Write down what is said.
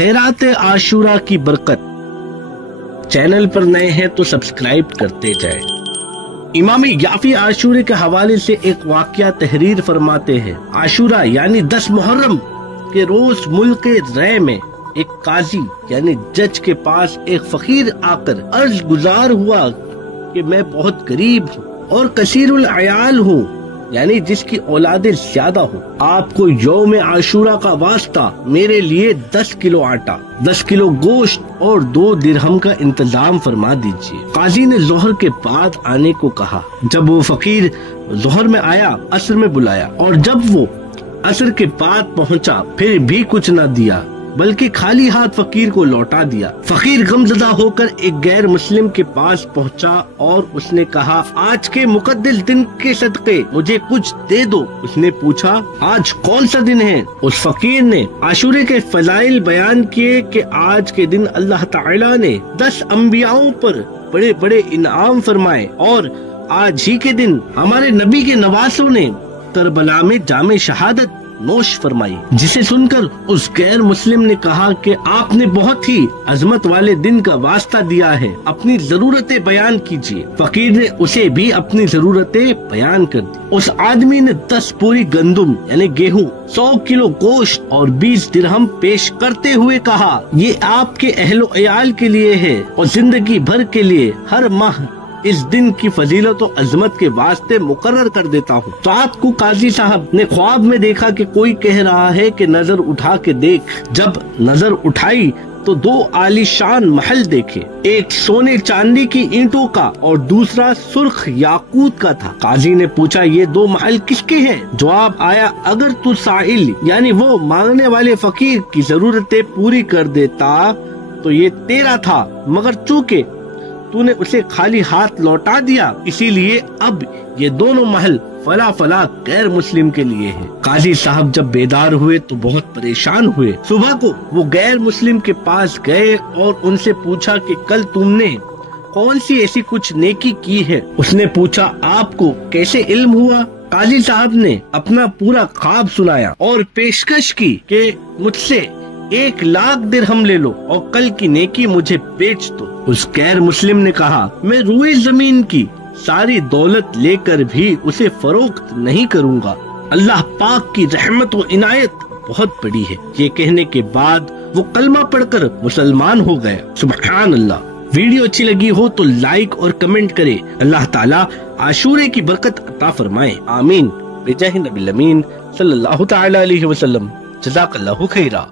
खैरात आशूरा की बरकत। चैनल पर नए हैं तो सब्सक्राइब करते जाएं। इमाम याफी आशूरे के हवाले से एक वाकया तहरीर फरमाते हैं। आशूरा यानी 10 मुहर्रम के रोज मुल्क रे में एक काजी यानी जज के पास एक फकीर आकर अर्ज गुजार हुआ कि मैं बहुत गरीब हूँ और कसीरुल अयाल हूँ, यानी जिसकी औलादें ज्यादा हो। आपको यौम आशूरा का वास्ता मेरे लिए 10 किलो आटा, 10 किलो गोश्त और 2 दिरहम का इंतजाम फरमा दीजिए। काजी ने जोहर के बाद आने को कहा। जब वो फकीर जोहर में आया, असर में बुलाया और जब वो असर के बाद पहुंचा फिर भी कुछ न दिया बल्कि खाली हाथ फकीर को लौटा दिया। फकीर गमज़दा होकर एक गैर मुस्लिम के पास पहुंचा और उसने कहा, आज के मुकद्दस दिन के सदक़े मुझे कुछ दे दो। उसने पूछा, आज कौन सा दिन है? उस फकीर ने आशूरे के फजाइल बयान किए कि आज के दिन अल्लाह ताला ने 10 अंबियाओं पर बड़े बड़े इनाम फरमाए और आज ही के दिन हमारे नबी के नवासों ने करबला में जामे शहादत नोश फरमाई। जिसे सुनकर उस गैर मुस्लिम ने कहा कि आपने बहुत ही अजमत वाले दिन का वास्ता दिया है, अपनी जरूरतें बयान कीजिए। फकीर ने उसे भी अपनी जरूरतें बयान कर दी। उस आदमी ने 10 पूरी गंदुम यानी गेहूं, 100 किलो गोश्त और 20 दिरहम पेश करते हुए कहा, ये आपके अहलो अयाल के लिए है और जिंदगी भर के लिए हर माह इस दिन की फजीलत और अजमत के वास्ते मुकर्रर कर देता हूँ। रात को काजी साहब ने ख्वाब में देखा कि कोई कह रहा है कि नजर उठा के देख। जब नजर उठाई तो 2 आलीशान महल देखे, एक सोने चांदी की ईंटों का और दूसरा सुर्ख याकूत का था। काजी ने पूछा, ये 2 महल किसके हैं? जवाब आया, अगर तू साइल यानी वो मांगने वाले फकीर की जरूरतें पूरी कर देता तो ये तेरा था, मगर चूंकि तूने उसे खाली हाथ लौटा दिया इसीलिए अब ये दोनों महल फला फला गैर मुस्लिम के लिए हैं। काजी साहब जब बेदार हुए तो बहुत परेशान हुए। सुबह को वो गैर मुस्लिम के पास गए और उनसे पूछा कि कल तुमने कौन सी ऐसी कुछ नेकी की है? उसने पूछा, आपको कैसे इल्म हुआ? काजी साहब ने अपना पूरा ख्वाब सुनाया और पेशकश की कि मुझसे 1 लाख दिरहम ले लो और कल की नेकी मुझे बेच दो। उस गैर मुस्लिम ने कहा, मैं रूए जमीन की सारी दौलत लेकर भी उसे फरोख्त नहीं करूंगा। अल्लाह पाक की रहमत और इनायत बहुत बड़ी है। ये कहने के बाद वो कलमा पढ़कर मुसलमान हो गया। सुभान अल्लाह। वीडियो अच्छी लगी हो तो लाइक और कमेंट करे। अल्लाह ताला आशूरे की बरकत अता फरमाए। आमीन। बिजाहि नबी अमीन सल्लल्लाहु तआला अलैहि वसल्लम। जज़ाकल्लाहु खैरा।